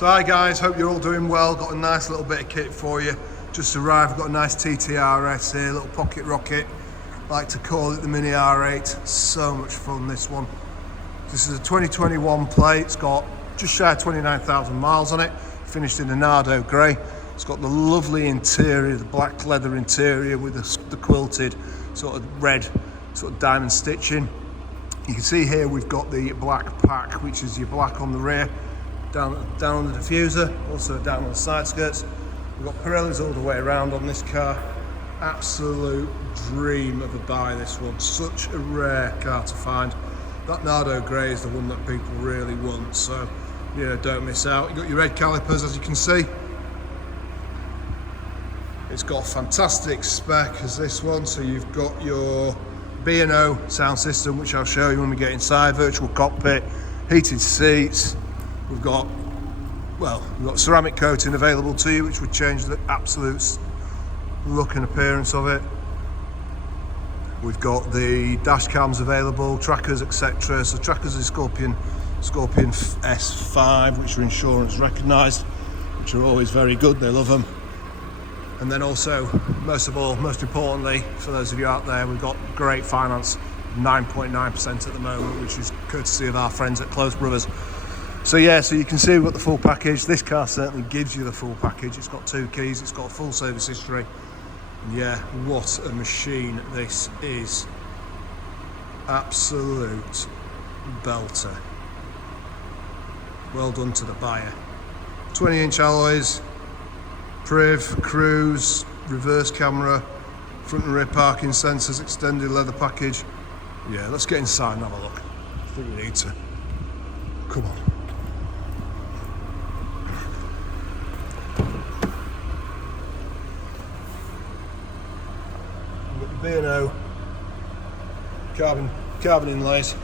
So hi guys, hope you're all doing well. Got a nice little bit of kit for you. Just arrived, got a nice TTRS here, little pocket rocket. Like to call it the Mini R8. So much fun, this one. This is a 2021 plate. It's got just shy of 29,000 miles on it. Finished in a Nardo Grey. It's got the lovely interior, the black leather interior with the quilted sort of red sort of diamond stitching. You can see here we've got the black pack, which is your black on the rear, down on the diffuser, also down on the side skirts. We've got Pirellis all the way around on this car. Absolute dream of a buy, this one. Such a rare car to find. That Nardo Grey is the one that people really want, so yeah, don't miss out. You've got your red calipers, as you can see. It's got fantastic spec as this one, so you've got your B&O sound system, which I'll show you when we get inside, virtual cockpit, heated seats. We've got ceramic coating available to you, which would change the absolute look and appearance of it. We've got the dash cams available, trackers, etc. So trackers is Scorpion S5, which are insurance recognised, which are always very good, they love them. And then also, most importantly, for those of you out there, we've got great finance, 9.9% at the moment, which is courtesy of our friends at Close Brothers. So yeah, so you can see we've got the full package. This car certainly gives you the full package. It's got 2 keys, it's got a full service history. And yeah, what a machine this is. Absolute belter. Well done to the buyer. 20-inch alloys, priv, cruise, reverse camera, front and rear parking sensors, extended leather package. Yeah, let's get inside and have a look. I think we need to. Come on. B&O carbon inlays.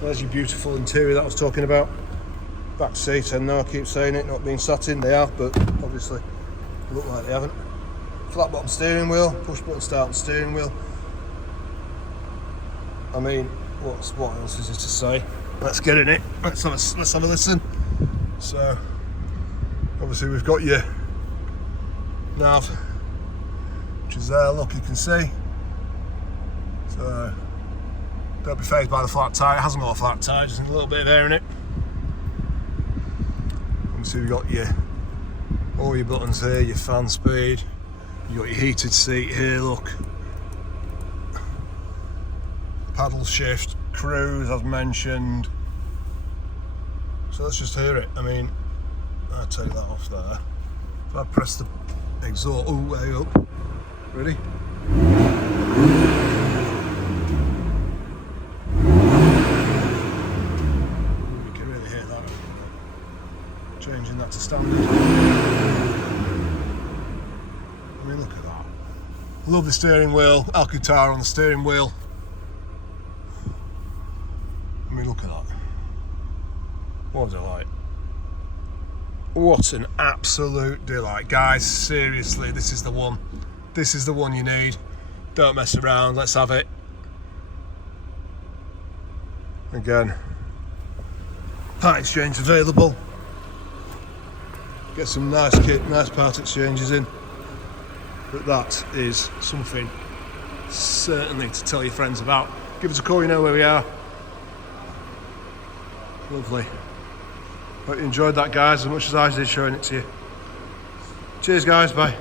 There's your beautiful interior that I was talking about. Back seat, I know I keep saying it, not being sat in, they have, but obviously look like they haven't. Flat bottom steering wheel, push button start and steering wheel. I mean, what else is there to say? Let's get in it. Let's have a listen. So obviously we've got your nav, which is there. Look, you can see. So don't be fazed by the flat tyre. It hasn't got a flat tyre, just a little bit of air in it. Obviously we've got all your buttons here, your fan speed, you got your heated seat here, look. Paddle shift, cruise as mentioned. So let's just hear it. I mean, I'll take that off there. If I press the exhaust, oh, way up. Ready? Changing that to standard. I mean, look at that. Love the steering wheel, Alcantara on the steering wheel. I mean, look at that. What a delight. What an absolute delight. Guys, seriously, this is the one. This is the one you need. Don't mess around, let's have it. Again, part exchange available. Get some nice kit, nice part exchanges in. But that is something certainly to tell your friends about. Give us a call, you know where we are. Lovely. Hope you enjoyed that, guys, as much as I did showing it to you. Cheers, guys, bye.